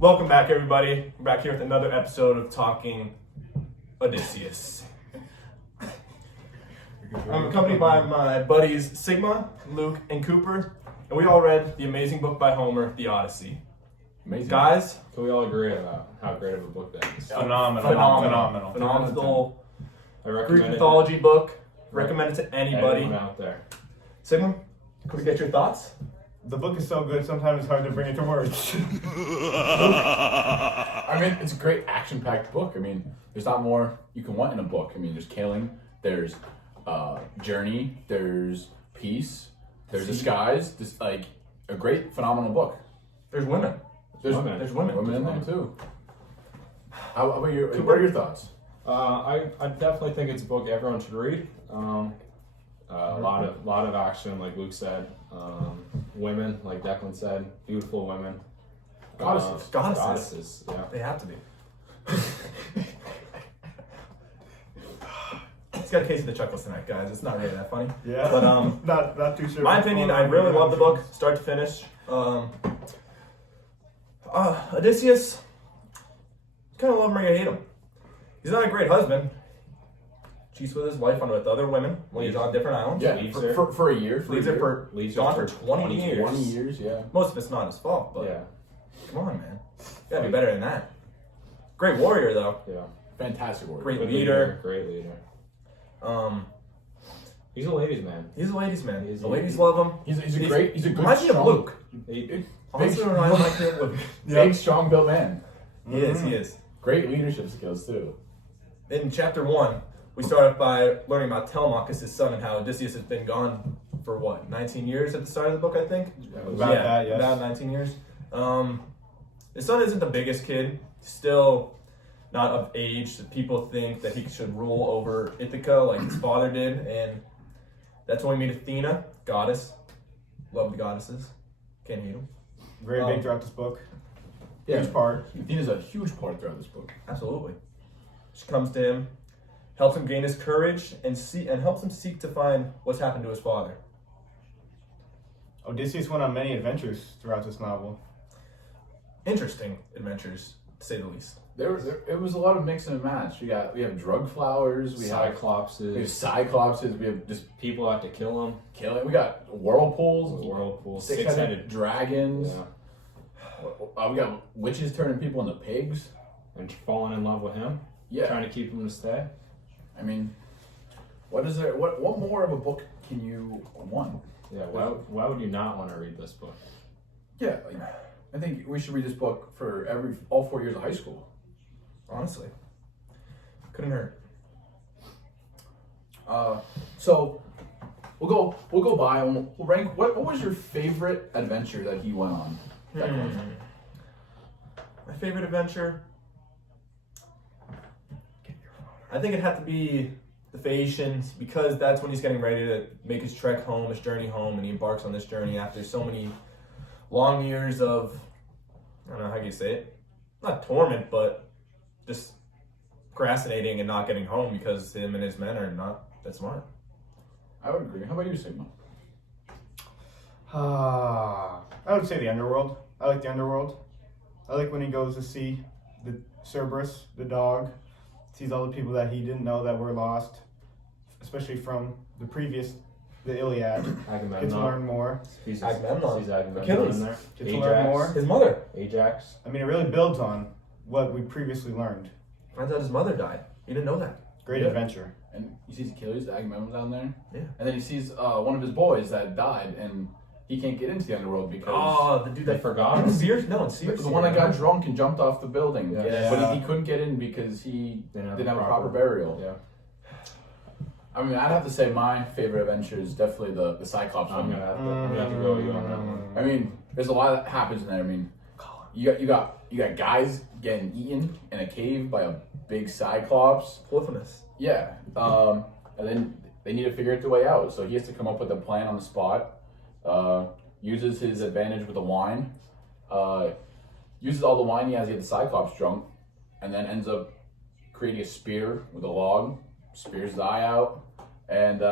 Welcome back, everybody. We're back here with another episode of Talking Odysseus. I'm accompanied by my buddies Sigma, Luke, and Cooper, and we all read the amazing book by Homer, The Odyssey. Amazing. Guys, Can we all agree about how great of a book that is? phenomenal. I Greek recommend mythology book. Right. Recommend it to it anybody. anyone out there. Sigma, can we get your thoughts? The book is so good, sometimes it's hard to bring it to words. I mean, it's a great action-packed book. I mean, there's not more you can want in a book. I mean, there's killing, there's journey, there's peace, there's disguise. This like a great, phenomenal book. There's women. There's Women. There's women. women in there too. How about you? What are your thoughts? I definitely think it's a book everyone should read. A lot of action, like Luke said. Women, like Declan said, beautiful women. Goddesses. Goddesses. Yeah. They have to be. It's got a case of the chuckles tonight, guys. It's not really that funny. Yeah. But not too sure. my opinion, I really love the book, start to finish. Odysseus, kind of love him or you hate him. He's not a great husband. Cheats with his wife on with other women when he's on different islands. Yeah, Leaves her. for a year. Leaves her for Leaves gone her for for 20 20 years. 20 years, yeah. Most of it's not his fault, but Yeah. come on, man. You gotta be better than that. Great warrior, though. Yeah. Fantastic work. Great Good leader. Great leader. He's He's a ladies' man. a ladies' man. He's The a- ladies love him. He's a good, Reminds me of strong, Luke. He- Honestly, reminds me of Luke. big, strong built man. He is, he is. Great leadership skills too. In chapter 1, we start off by learning about Telemachus, his son, and how Odysseus has been gone for 19 years at the start of the book, I think? About that, yes. About 19 years. His son isn't the biggest kid, still not of age that people think that he should rule over Ithaca like his father did, and that's when we meet Athena, goddess. Love the goddesses. Can't hate them. Very big throughout this book. Yeah. Huge part. Athena's a huge part throughout this book. Absolutely. She comes to him, helps him gain his courage, and helps him seek to find what's happened to his father. Odysseus went on many adventures throughout this novel. Interesting adventures, to say the least. It was a lot of mix and match. We have drug flowers, we have Cyclopses. cyclopses, we have just People have to kill him. killing. We got whirlpools, Whirlpool. six-headed dragons. Yeah. We got witches turning people into pigs. And falling in love with him. Yeah, Trying to keep him to stay. I mean, what is there? What more of a book can you want? Yeah. Why would you not want to read this book? Yeah, like, I think we should read this book for all 4 years of high school. Honestly. Couldn't hurt. So we'll go by and we'll rank. What was your favorite adventure that he went on? My favorite adventure? I think it'd have to be the Phaeacians, because that's when he's getting ready to make his trek home, his journey home, and he embarks on this journey after so many long years of, I don't know, how do you say it? Not torment, but just procrastinating and not getting home because him and his men are not that smart. I would agree. How about you, Sigma? I would say the underworld. I like the underworld. I like when he goes to see the Cerberus, the dog, sees all the people that he didn't know that were lost, especially from the Iliad. Agamemnon. Get to learn more. He's Agamemnon. Agamemnon Achilles. in there. Get to learn more. His mother. Ajax. I mean, it really builds on what we previously learned. Finds out his mother died. He didn't know that. Great Yeah. adventure. And he sees Achilles, Agamemnon down there. Yeah. And then he sees one of his boys that died, and he can't get into the underworld because Oh, the dude They that forgot. in Sears? No, in Sears. the one that got drunk and jumped off the building. Yeah. But he couldn't get in because he didn't have a proper burial. Yeah. I mean, I'd have to say my favorite adventure is definitely the Cyclops I'm one. gonna have to go with you on that one. I mean, there's a lot that happens in there. I mean, you got guys getting eaten in a cave by a big Cyclops. Polyphemus. Yeah. And then they need to figure out the way out. So he has to come up with a plan on the spot. Uses his advantage with the wine. Uses all the wine he has to get the Cyclops drunk, and then ends up creating a spear with a log. Spears his eye out, and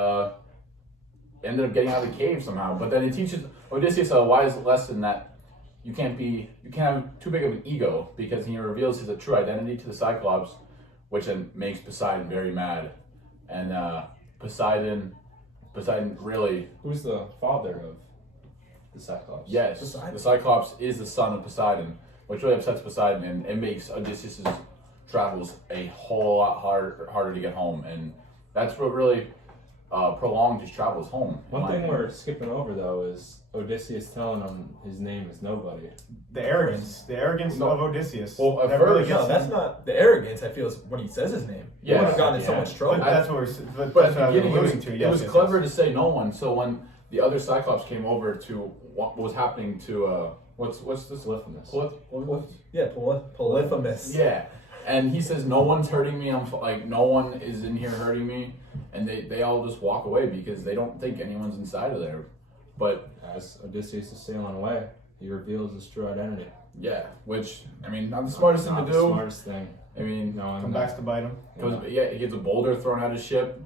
ended up getting out of the cave somehow. But then it teaches Odysseus a wise lesson that you can't have too big of an ego, because he reveals his true identity to the Cyclops, which then makes Poseidon very mad, and Poseidon really, Who's the father of the Cyclops? yes, Poseidon. the Cyclops is the son of Poseidon, which really upsets Poseidon, and it makes Odysseus' travels a whole lot harder to get home, and that's what really prolonged his travels home. One thing we're skipping over though is Odysseus telling him his name is nobody. The arrogance No. of Odysseus. Well, at that really first, gets No, that's him. not the arrogance. I feel is when he says his name. He Yes. would have gotten in so Yeah. much trouble. But that's what But that's at what I the was beginning, alluding to. it Yes, was yes, clever yes. to say no one. So when the other Cyclops came over to what was happening to What's this Polyphemus? Polyphemus. yeah, and he says no one's hurting me. I'm like no one is in here hurting me, and they all just walk away because they don't think anyone's inside of there. But As Odysseus is sailing away, he reveals his true identity. yeah, which I mean, not the smartest thing Not to the do. smartest thing. I mean, No, I'm Come not. back to bite him. he gets a boulder thrown at his ship.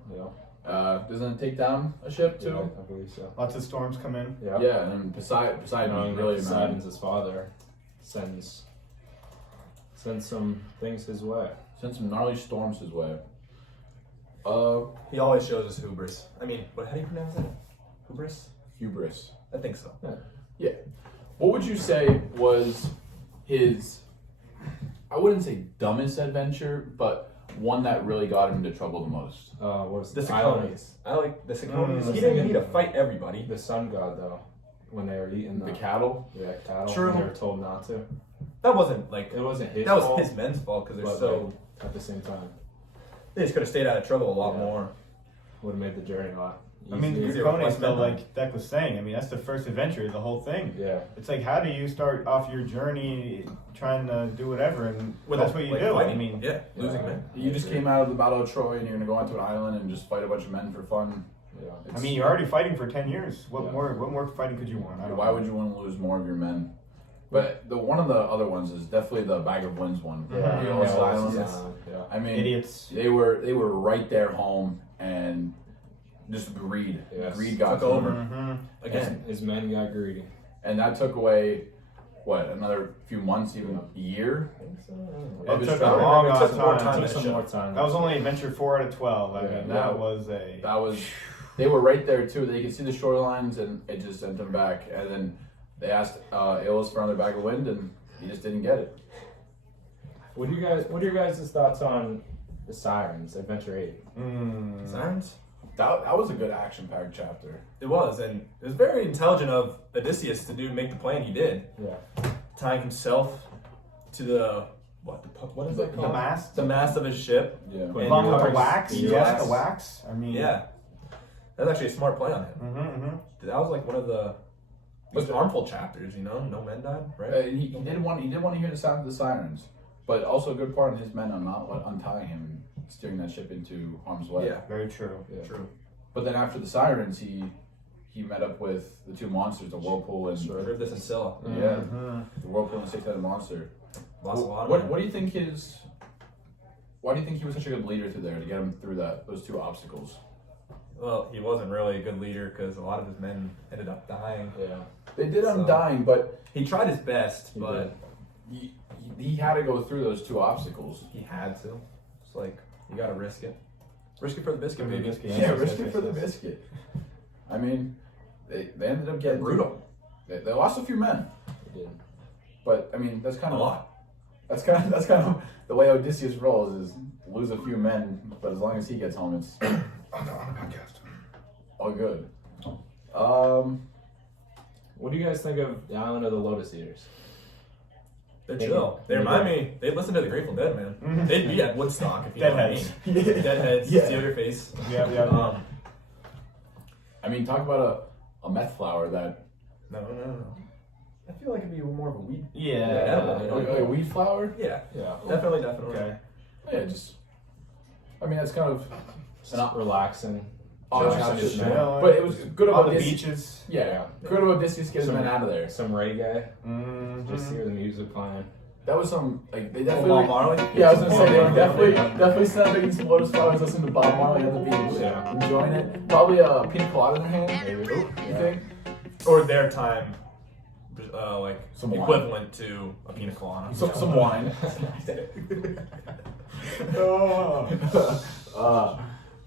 Yeah, Doesn't it take down a ship too? yeah, I believe so. Lots of storms come in. Yeah. Yeah, and then Poseidon Knowing really that mad. Poseidon's his father sends some things his way. Sent some gnarly storms his way. He always shows us hubris. I mean, how do you pronounce it? Hubris? Hubris. I think so. What would you say was his, I wouldn't say dumbest adventure, but one that really got him into trouble the most? What was The island? Cicones. I like the Cicones. Mm. He didn't need to fight everybody. The sun god though, when they were eating The cattle? cattle, True. and they were told not to. That wasn't like It wasn't his that fault, was his men's fault because they're but so. like, at the same time, They just could have stayed out of trouble a lot Yeah. more. would have made the journey a lot I mean, easier. easier. Draconis, though, Like- like Deck was saying, I mean, that's the first adventure, the whole thing. Yeah, It's like, how do you start off your journey trying to do whatever, and that's what you do. I mean, yeah, losing Yeah. men. You just came out of the Battle of Troy and you're gonna go onto an island and just fight a bunch of men for fun. yeah. I mean, you're already fighting for 10 years. What Yeah. more fighting could you want? I don't Why know. would you want to lose more of your men? But one of the other ones is definitely the Bag of Winds one. Yeah. The Yeah, Oasis well, Island. it's, yeah. I mean, Idiots. they were right there home, and just greed Yes. got Took to them. over. Mm-hmm. Again, His men got greedy. And that took away another few months, even a year. It Of his took a travel. long It took more time. time. Took some more time. That was only adventure 4 out of 12. I Yeah. mean, Yeah. that was a. That was, they were right there too. They could see the shorelines, and it just sent them back. And then they asked Ilus for another bag of wind, and he just didn't get it. What are your guys' thoughts on the Sirens, Adventure 8? Sirens. That was a good action-packed chapter. It was, and it was very intelligent of Odysseus to make the plan he did, Yeah. tying himself to the what is it The called? mast? The mast of his ship. Yeah. And Along with the covers wax? the Yes, wax. the wax. I mean. Yeah, that's actually a smart play on him. Mm-hmm. That was like one of the most harmful chapters. You know, no men died, right? He did want to hear the sound of the sirens, but also a good part of his men on not untying him and steering that ship into harm's way. Yeah, Very true. Yeah. true. But then after the sirens, he met up with the two monsters, the whirlpool and Charybdis and Scylla yeah, Mhm. the whirlpool and the six-headed monster. lost a lot of What men. do you think his? Why do you think he was such a good leader through there to get him through those two obstacles? Well, he wasn't really a good leader because a lot of his men ended up dying. Yeah. They did end So- up dying, but He tried his best, He but did. he had to go through those two obstacles. he had to. It's like you gotta risk it. Risk it for the biscuit, For the baby. biscuit. Yeah, Yes, risk yes, it for the yes. biscuit. I mean, they ended up getting Brutal. They lost a few men, He did. but I mean that's kind A of lot. That's kind of the way Odysseus rolls is lose a few men, but as long as he gets home, it's On the podcast. all good. What do you guys think of the Island of the Lotus Eaters? They're Maybe. chill. They remind me. They listen to the Grateful Dead, man. Mhm. They'd be at Woodstock if you know what I mean. Deadheads. Deadheads, Yeah. steal your face. Yeah. I mean, talk about a meth flower that No. I feel like it'd be more of a weed. Yeah. a weed flower. Yeah, Yeah. definitely. Okay. Yeah, just I mean that's kind of Just relaxing. Oh, Just it's his just- men. but it was good of On the Odysseus. beaches. Yeah, good of Odysseus get his men out of there. Some reggae. Mm-hmm. Just hear the music playing. That was some like they Bob definitely. Marley. Yeah, I was gonna say they definitely snapping some lotus flowers, listening to Bob Marley on the beach, Yeah. enjoying it. Probably a pina colada in their hand. Maybe. You think? Or their time like Some wine. equivalent to a pina colada. Some wine.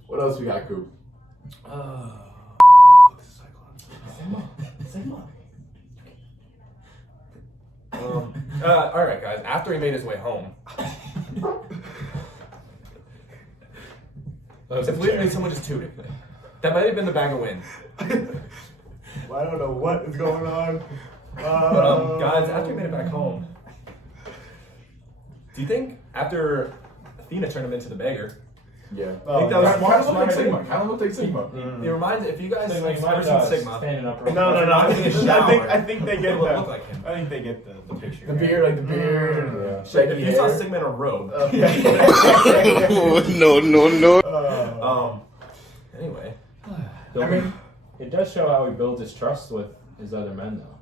What else we got, Coop? All right, guys. After he made his way home, believe someone just tooted. That might have been the bag of wind. I don't know what is going on. But guys, after he made it back home, do you think after Athena turned him into the beggar? Yeah. I think that was Kind of smart. looked like Sigma. Kind of looked like Sigma. It reminds, if you guys Like, like mine ever seen does, Sigma, standing up. No. I think they get It'll the. look like him. I think they get the picture. The beard, like the beard, Yeah. shaggy If you hair. saw Sigma in a robe. No. Anyway, I mean, It does show how he builds his trust with his other men, though.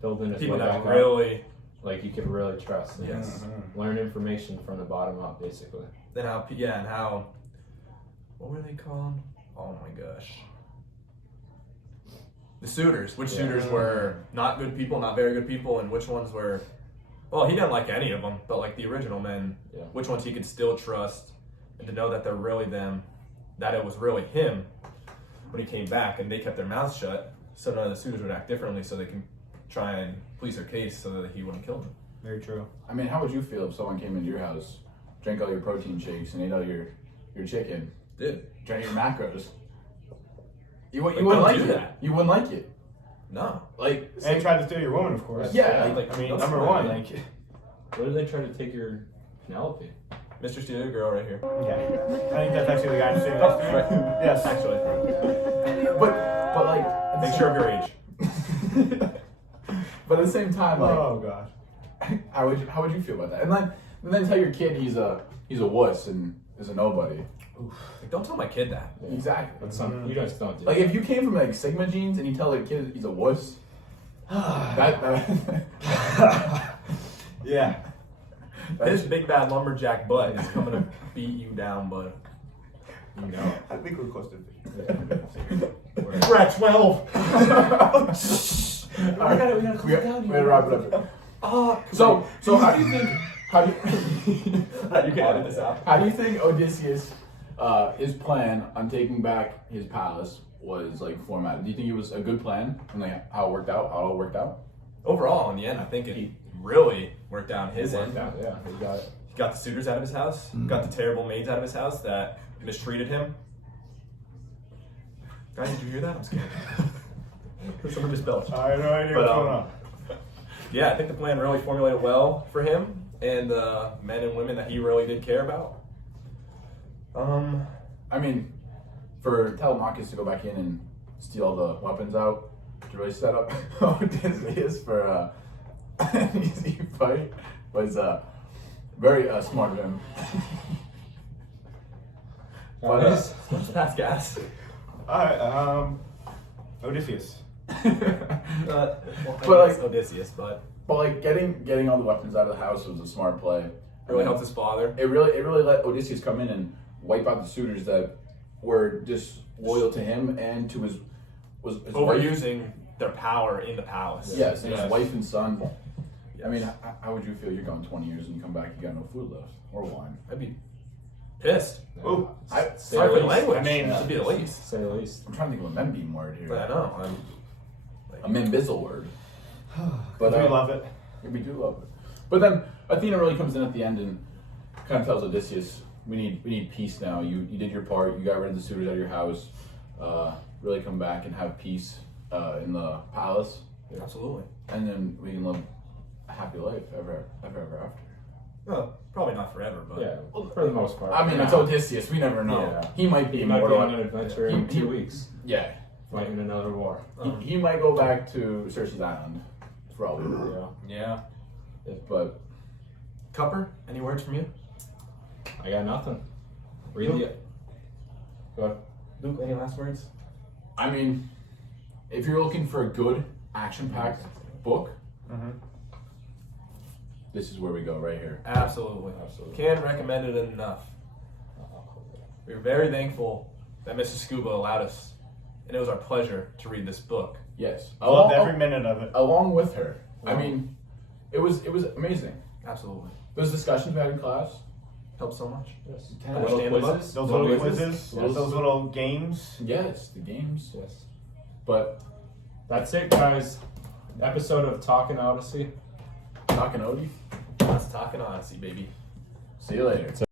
Building his people way that back up. really, Like, you could really trust. And yes. learn information from the bottom up, basically. Then how, and how, what were they called? Oh my gosh. The suitors. Which suitors were not good people, not very good people, and which ones were, well, he didn't like any of them, but like the original men, Yeah. which ones he could still trust, and to know that they're really them, that it was really him when he came back, and they kept their mouths shut, so none of the suitors would act differently, so they can try and please their case so that he wouldn't kill them. Very true. I mean, how would you feel if someone came into your house, drank all your protein shakes, and ate all your chicken, Dude, drank your macros? You wouldn't don't like do it. that. You wouldn't like it. no. like And tried to steal your woman, of course. Yeah, like I mean, that's number fine. one, like, What did they try to take your Penelope? Mr. Steal Your Girl right here. yeah. I think that's actually the guy sitting next to me. Yes, Actually, but like make sure of your age. But at the same time, like, Oh gosh. how would you feel about that? And then tell your kid he's a wuss and is a nobody. Like, don't tell my kid that. Exactly. That's something you guys don't do. Like if you came from like Sigma genes and you tell a kid he's a wuss, that Yeah. This big bad lumberjack butt is coming to beat you down, bud. you know. I think we're close to 50. We're at 12. All right, we gotta wrap it up. So how do you think? You can edit this out. How do you think Odysseus, his plan on taking back his palace was like formatted? Do you think it was a good plan and like how it worked out? How it all worked out? Overall, in the end, I think it really worked out on his end. Yeah, he got it. He got the suitors out of his house, got the terrible maids out of his house that mistreated him. Guys, did you hear that? I'm scared. Someone just belched. I have no idea But, what's going on. Yeah, I think the plan really formulated well for him and the men and women that he really did care about. I mean, for Telemachus to go back in and steal all the weapons out to really set up Odysseus for an easy fight was very smart of him. But That's gas. Odysseus. Well, But, like like- Odysseus, but But like getting all the weapons out of the house was a smart play. really helped his father. It really let Odysseus come in and wipe out the suitors that were just loyal to him and to his wife. Overusing their power in the palace. Yes, and Yes. his wife and son. Yes. I mean, how would you feel? You're gone 20 years and you come back, you got no food left or wine. I'd be pissed. Ooh. I, Sorry for the least. language. I mean, to be the least. Say the least. I'm trying to think of a membeam word But I here. know. A membizzle word. But we love it. we do love it. But then Athena really comes in at the end and kind of tells Odysseus, "We need peace now. You did your part. You got rid of the suitors out of your house. Really come back and have peace in the palace, Absolutely. and then we can live a happy life ever after." Well, probably not forever, but Yeah, for the most part. I mean, it's Odysseus. We never know. Yeah. He might be He might be immortal. on an adventure in He- 2 weeks, Yeah. fighting another war. He might go back to Circe's island. For all we know. Yeah. Yeah. But Cupper, any words from you? I got nothing. Read Luke? Go ahead. Luke, any last words? I mean, if you're looking for a good action-packed book, this is where we go right here. Absolutely. Absolutely. Can't recommend it enough. We're very thankful that Mrs. Scuba allowed us, and it was our pleasure to read this book. Yes. I loved every minute of it. Along with her, I mean, it was amazing. Absolutely. Those discussions we had in class. Helps so much. Yes. Ten Little understand the book. quizzes. Those Little little quizzes. quizzes, those little games. Yes, the games. Yes. But That's it, guys. Episode of Talkin Odyssey. Talkin Ody. Let's talk an Odyssey, baby. See you later.